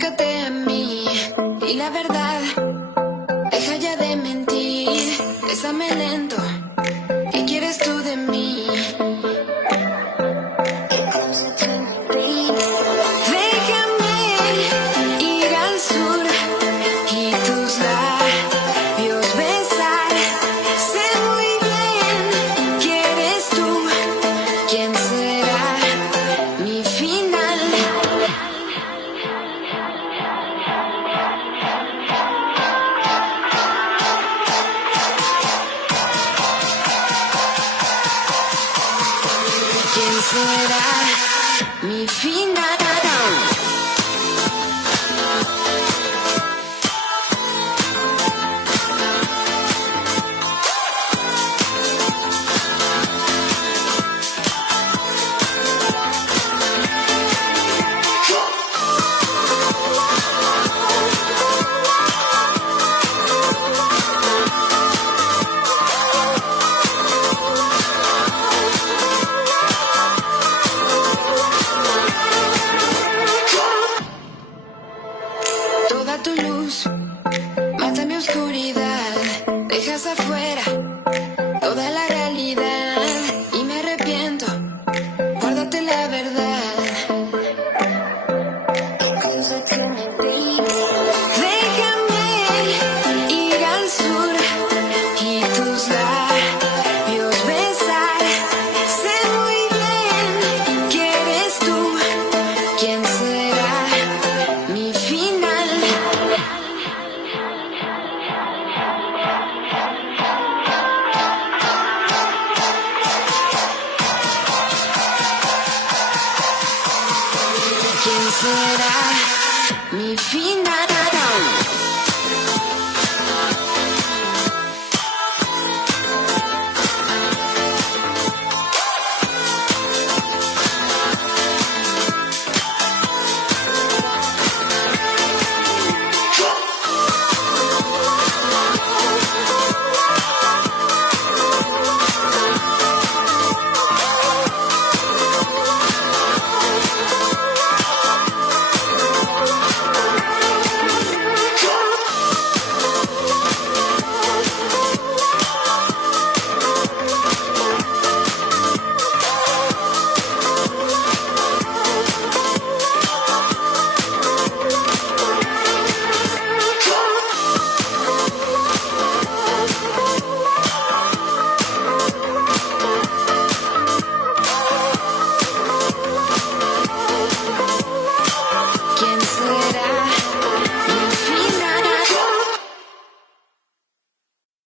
acércate a mí y la verdad, deja ya de mentir, bésame lento. ¿Qué quieres tú de mí? Déjame ir al sur y tus labios besar. Sé muy bien que eres tú quien será mi final. ¿Quién será mi final? Toda tu luz mata mi oscuridad, dejas afuera toda la realidad y me arrepiento, guárdate la verdad. Déjame ir al sur y tus labios besar. Sé muy bien que eres tú quien será mi final. ¿Quién será mi final?